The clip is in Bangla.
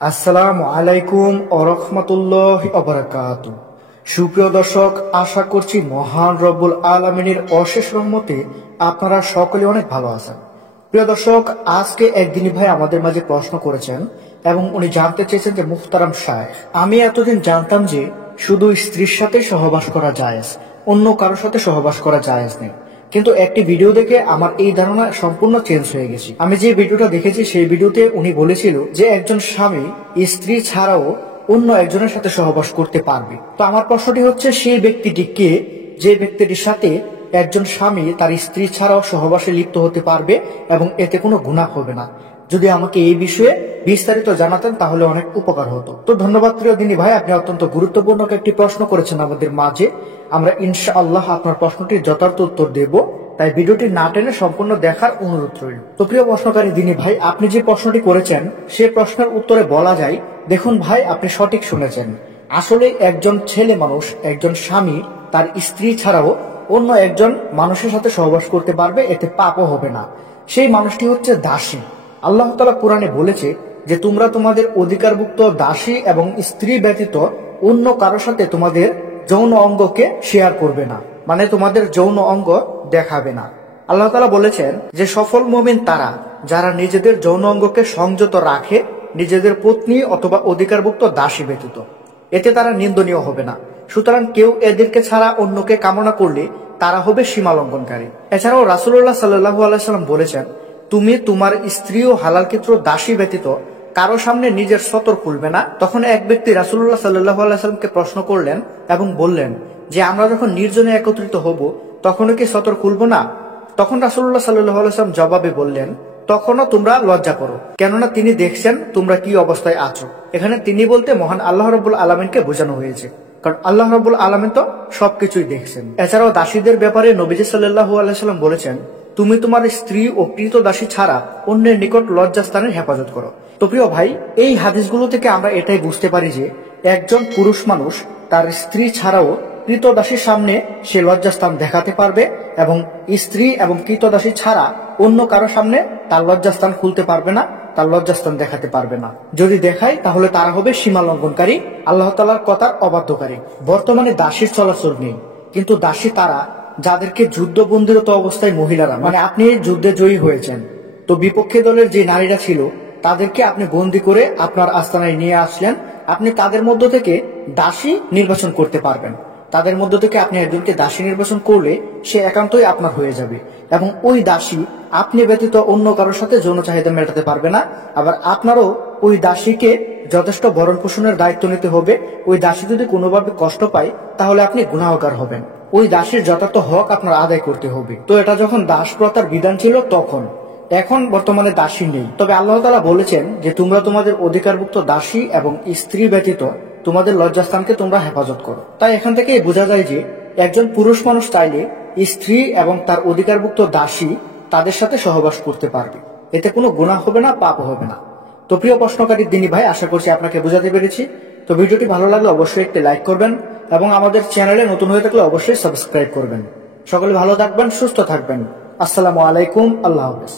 আসসালামু আলাইকুম ওয়া রাহমাতুল্লাহি ওয়া বারাকাতুহু। সুপ্রিয় দর্শক, আশা করছি মহান রব্বুল আলামিনের অশেষ রহমতে আপনারা সকলে অনেক ভালো আছেন। প্রিয় দর্শক, আজকে একদিনই ভাই আমাদের মাঝে প্রশ্ন করেছেন এবং উনি জানতে চেয়েছেন যে মুহতারাম শাইখ, আমি এতদিন জানতাম যে শুধু স্ত্রীর সাথে সহবাস করা জায়েজ, অন্য কারোর সাথে সহবাস করা জায়েজ নেই। কিন্তু একটি ভিডিও দেখে আমার এই ধারণা সম্পূর্ণ চেঞ্জ হয়ে গেছে। আমি যে ভিডিওটা দেখেছি সেই ভিডিওতে উনি বলেছিল যে একজন স্বামী স্ত্রী ছাড়াও অন্য একজনের সাথে সহবাস করতে পারবে। তো আমার প্রশ্নটি হচ্ছে, সেই ব্যক্তিটি কে, যে ব্যক্তিটির সাথে একজন স্বামী তার স্ত্রী ছাড়াও সহবাসে লিপ্ত হতে পারবে এবং এতে কোনো গুনাহ হবে না? যদি আমাকে এই বিষয়ে বিস্তারিত জানাতেন তাহলে অনেক উপকার হতো। তো ধন্যবাদ প্রিয় দিনী ভাই, আপনি অত্যন্ত গুরুত্বপূর্ণ একটি প্রশ্ন করেছেন আমাদের মাঝে। আমরা ইনশাআল্লাহ আপনার প্রশ্নটির যথার্থ উত্তর দেব, তাই ভিডিওটি না টেনে সম্পূর্ণ দেখার অনুরোধ রইল। তো প্রিয় প্রশ্নকারী দিনী ভাই, আপনি যে প্রশ্নটি করেছেন সে প্রশ্নের উত্তরে বলা যায়, দেখুন ভাই, আপনি সঠিক শুনেছেন। আসলে একজন ছেলে মানুষ, একজন স্বামী তার স্ত্রী ছাড়াও অন্য একজন মানুষের সাথে সহবাস করতে পারবে, এতে পাপও হবে না। সেই মানুষটি হচ্ছে দাসী। আল্লাহ তাআলা কোরআনে বলেছে যে তোমরা তোমাদের অধিকারভুক্ত দাসী এবং স্ত্রী ব্যতীত অন্য কারোর সাথে তোমাদের যৌন অঙ্গকে শেয়ার করবে না, মানে তোমাদের যৌন অঙ্গ দেখাবে না। আল্লাহ তাআলা বলেছেন যে সফল মুমিন তারা যারা নিজেদের যৌন অঙ্গকে সংযত রাখে নিজেদের পত্নী অথবা অধিকারভুক্ত দাসী ব্যতীত, এতে তারা নিন্দনীয় হবে না। সুতরাং কেউ এদেরকে ছাড়া অন্যকে কামনা করলে তারা হবে সীমা লঙ্ঘনকারী। এছাড়াও রাসূলুল্লাহ সাল্লাল্লাহু আলাইহি সাল্লাম বলেছেন, তুমি তোমার স্ত্রী ও হালালকৃত দাসী ব্যতীত কারো সামনে নিজের সতর খুলবে না। তখন এক ব্যক্তি রাসূলুল্লাহ সাল্লাল্লাহু আলাইহি সাল্লামকে প্রশ্ন করলেন এবং বললেন যে আমরা যখন নির্জনে একত্রিত হব তখনও কি সতর খুলব না? তখন রাসূলুল্লাহ সাল্লাল্লাহু আলাইহি সাল্লাম জবাবে বললেন, তখনও তোমরা লজ্জা করো, কেননা তিনি দেখছেন তোমরা কি অবস্থায় আছো। এখানে তিনি বলতে মহান আল্লাহ রাব্বুল আলামিনকে বোঝানো হয়েছে, কারণ আল্লাহ রাব্বুল আলামিন তো সবকিছুই দেখছেন। এছাড়াও দাসীদের ব্যাপারে নবীজি সাল্লাল্লাহু আলাইহি সাল্লাম বলেছেন, তুমি তোমার স্ত্রী ও কৃত দাসী ছাড়া অন্যের নিকট লজ্জাস্থানের হেফাজত করো। তো প্রিয় ভাই, এই হাদিসগুলো থেকে আমরা এটাই বুঝতে পারি যে একজন পুরুষ মানুষ তার স্ত্রী ছাড়াও কৃতদাসীর সামনে সে লজ্জাস্থান দেখাতে পারবে এবং স্ত্রী এবং কৃতদাসী ছাড়া অন্য কারো সামনে তার লজ্জাস্থান খুলতে পারবে না, তার লজ্জাস্থান দেখাতে পারবে না। যদি দেখায় তাহলে তারা হবে সীমা লঙ্ঘনকারী, আল্লাহ তাআলার কথার অবাধ্যকারী। বর্তমানে দাসীর চলাচল নেই, কিন্তু দাসী তারা যাদেরকে যুদ্ধবন্দিরত অবস্থায় মহিলারা, মানে আপনি যুদ্ধে জয়ী হয়েছেন, তো বিপক্ষে দলের যে নারীরা ছিল তাদেরকে আপনি বন্দি করে আপনার আস্তানায় নিয়ে আসলেন, আপনি তাদের মধ্য থেকে দাসী নির্বাচন করতে পারবেন। তাদের মধ্য থেকে আপনি একজনকে দাসী নির্বাচন করলে সে একান্তই আপনার হয়ে যাবে এবং ওই দাসী আপনি ব্যতীত অন্য কারোর সাথে যৌন চাহিদা মেটাতে পারবে না। আবার আপনারও ওই দাসীকে যথেষ্ট ভরণ পোষণের দায়িত্ব নিতে হবে। ওই দাসী যদি কোনোভাবে কষ্ট পায় তাহলে আপনি গুনাহগার হবেন। ওই দাসীর যথার্থ হক আপনার আদায় করতে হবে। তো এটা যখন দাস প্রথার বিধান ছিল তখন, এখন বর্তমানে দাসী নেই। তবে আল্লাহ তাআলা বলেছেন যে তোমরা তোমাদের অধিকারভুক্ত দাসী এবং স্ত্রী ব্যতীত তোমাদের লজ্জাস্থানকে তোমরা হেফাজত করো। তাই এখান থেকে বোঝা যায় যে একজন পুরুষ মানুষ চাইলে স্ত্রী এবং তার অধিকারভুক্ত দাসী তাদের সাথে সহবাস করতে পারবে, এতে কোনো গুনাহ হবে না, পাপ হবে না। তো প্রিয় প্রশ্নকারী দিনী ভাই, আশা করছি আপনাকে বোঝাতে পেরেছি। তো ভিডিওটি ভালো লাগলে অবশ্যই একটি লাইক করবেন এবং আমাদের চ্যানেলে নতুন হয়ে থাকলে অবশ্যই সাবস্ক্রাইব করবেন। সকলে ভালো থাকবেন, সুস্থ থাকবেন। আসসালামু আলাইকুম, আল্লাহ হাফেজ।